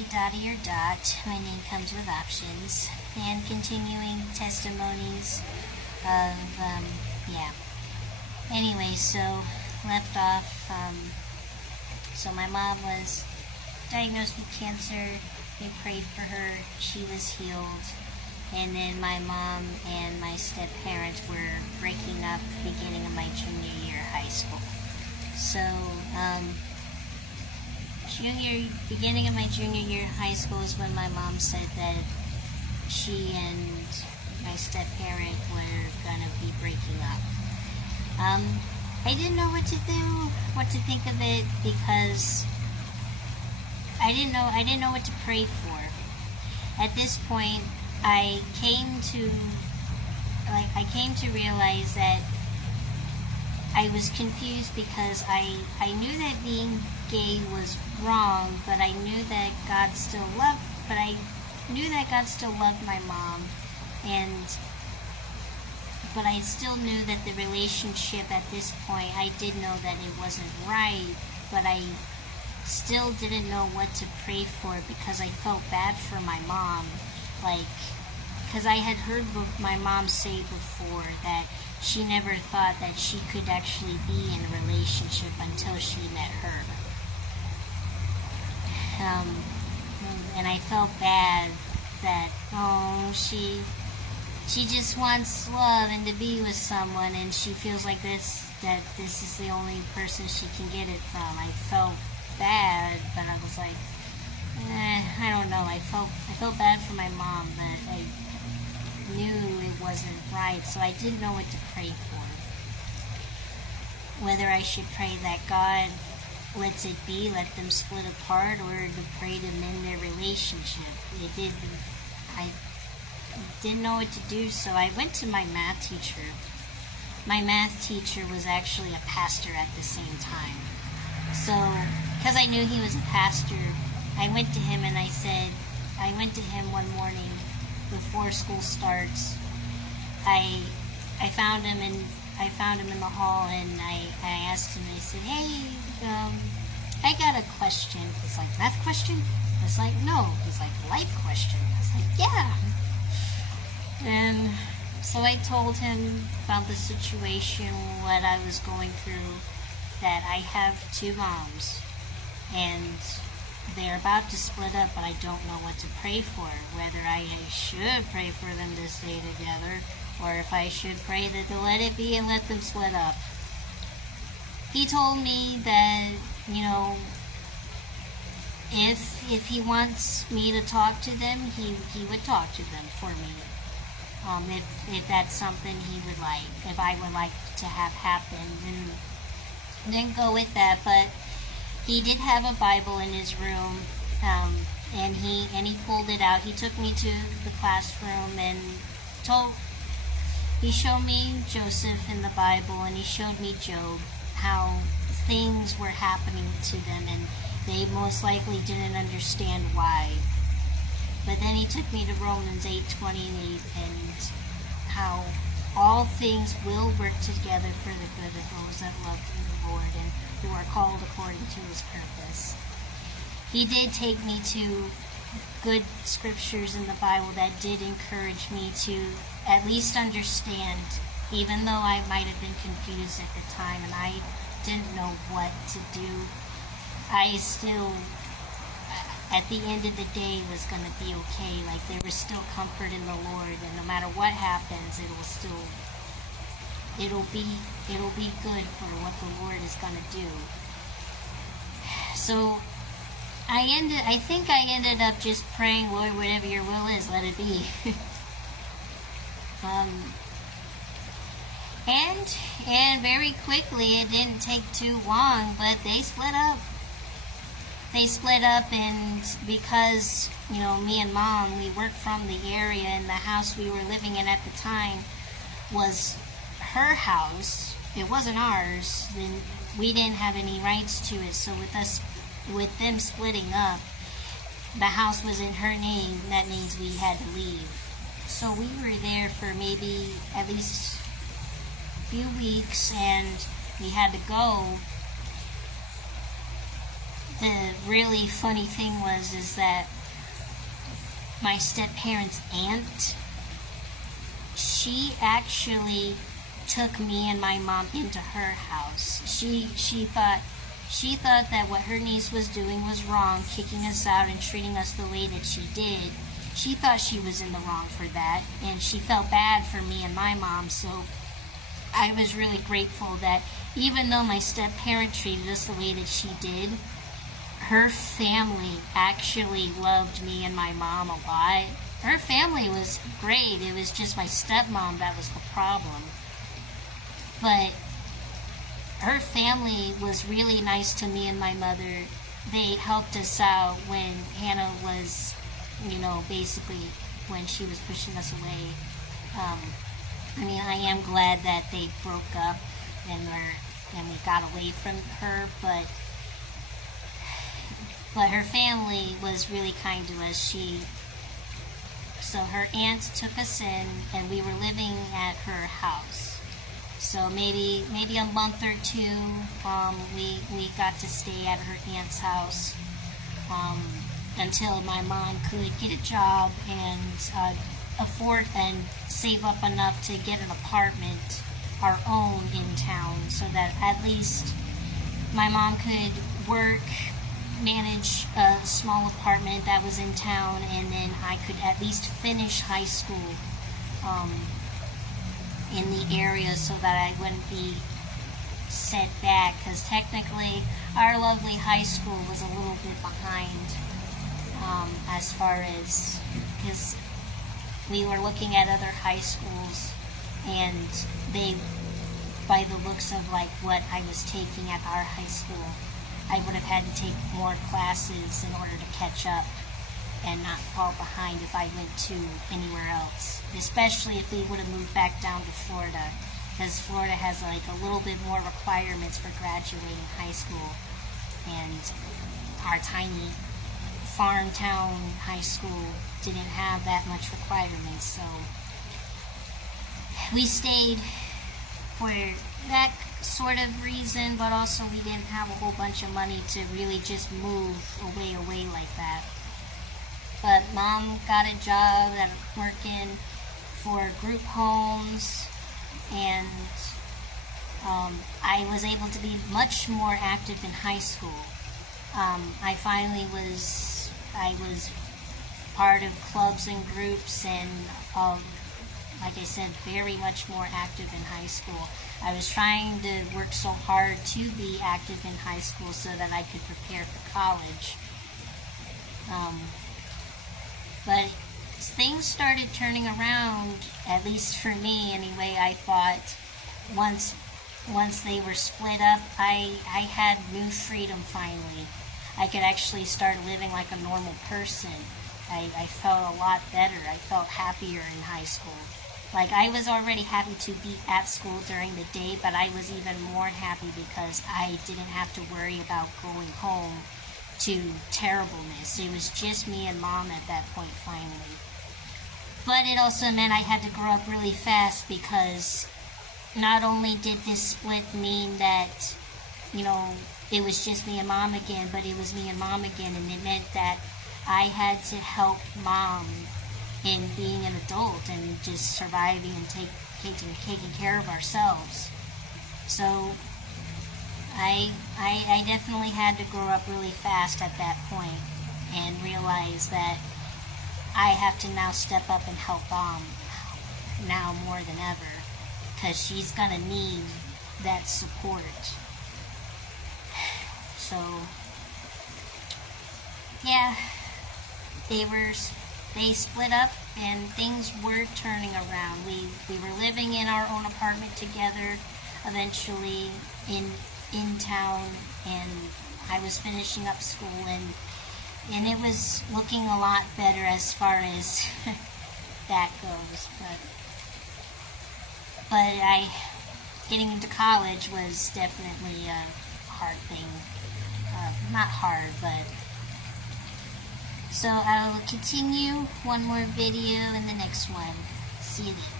Dottie Dottie or Dot. My name comes with options. And continuing testimonies of, yeah. Anyway, so left off, so my mom was diagnosed with cancer. We prayed for her. She was healed. And then my mom and my step-parents were breaking up beginning of my junior year of high school. So, beginning of my junior year of high school is when my mom said that she and my step-parent were going to be breaking up. I didn't know what to do, what to think of it, because I didn't know what to pray for. At this point, I came to realize that I was confused because I knew that being gay was wrong, but I knew that God still loved my mom, but I still knew that the relationship at this point, I did know that it wasn't right, but I still didn't know what to pray for because I felt bad for my mom, because I had heard my mom say before that she never thought that she could actually be in a relationship until she met her. And I felt bad that, she just wants love and to be with someone, and she feels like this is the only person she can get it from. I felt bad, but I was like, I don't know. I felt bad for my mom, but I knew it wasn't right, so I didn't know what to pray for. Whether I should pray that God lets it be, let them split apart, or to pray to mend their relationship. I didn't know what to do, so I went to my math teacher. My math teacher was actually a pastor at the same time. So, because I knew he was a pastor, I went to him and I went to him one morning before school starts. I found him in the hall, and I asked him, I said, hey, I got a question. He's like, math question? I was like, no. He's like, life question. I was like, yeah. And so I told him about the situation, what I was going through, that I have two moms, and they're about to split up, but I don't know what to pray for, whether I should pray for them to stay together, or if I should pray that to let it be and let them split up. He told me that, if he wants me to talk to them, he would talk to them for me. If that's something he would like, if I would like to have happen, then go with that. But he did have a Bible in his room, and he pulled it out. He took me to the classroom and he showed me Joseph in the Bible, and he showed me Job, how things were happening to them, and they most likely didn't understand why. But then he took me to Romans 8:28, and how all things will work together for the good of those that love the Lord and who are called according to his purpose. He did take me to good scriptures in the Bible that did encourage me to at least understand, even though I might have been confused at the time and I didn't know what to do. I still, at the end of the day, was going to be okay. Like, there was still comfort in the Lord, and no matter what happens, it'll be good for what the Lord is going to do. So I think I ended up just praying, Lord, whatever your will is, let it be. And very quickly, it didn't take too long, but they split up. And because, me and Mom, we weren't from the area, and the house we were living in at the time was her house. It wasn't ours. Then we didn't have any rights to it. So with them splitting up, the house was in her name. That means we had to leave. So we were there for maybe at least a few weeks, and we had to go. the really funny thing is that my step-parents' aunt, she actually took me and my mom into her house. She thought that what her niece was doing was wrong, kicking us out and treating us the way that she did. She thought she was in the wrong for that, and she felt bad for me and my mom. So I was really grateful that even though my step-parent treated us the way that she did, her family actually loved me and my mom a lot. Her family was great. It was just my stepmom that was the problem. But her family was really nice to me and my mother. They helped us out when Hannah was, basically when she was pushing us away. I am glad that they broke up and we got away from her, but her family was really kind to us. So her aunt took us in, and we were living at her house. So maybe a month or two, we got to stay at her aunt's house until my mom could get a job and afford and save up enough to get an apartment, our own, in town, so that at least my mom could work, manage a small apartment that was in town, and then I could at least finish high school in the area so that I wouldn't be set back, because technically our lovely high school was a little bit behind as far as, because we were looking at other high schools, and they, by the looks of like what I was taking at our high school, I would have had to take more classes in order to catch up and not fall behind if I went to anywhere else, especially if we would have moved back down to Florida, because Florida has like a little bit more requirements for graduating high school, and our tiny farm town high school didn't have that much requirements. So we stayed for that sort of reason, but also we didn't have a whole bunch of money to really just move away like that. But Mom got a job at working for group homes, and I was able to be much more active in high school. I was part of clubs and groups, and like I said, very much more active in high school. I was trying to work so hard to be active in high school so that I could prepare for college. But things started turning around, at least for me anyway. I thought once they were split up, I had new freedom finally. I could actually start living like a normal person. I felt a lot better. I felt happier in high school. Like, I was already happy to be at school during the day, but I was even more happy because I didn't have to worry about going home to terribleness. It was just me and Mom at that point finally. But it also meant I had to grow up really fast, because not only did this split mean that, it was just me and Mom again, but it was me and Mom again, and it meant that I had to help Mom in being an adult and just surviving and taking care of ourselves. So I definitely had to grow up really fast at that point and realize that I have to now step up and help Mom now more than ever, because she's gonna need that support. So yeah, they split up and things were turning around. We were living in our own apartment together eventually in town, and I was finishing up school, and it was looking a lot better as far as that goes. But getting into college was definitely a hard thing. Not hard, but... So I'll continue one more video in the next one. See you then.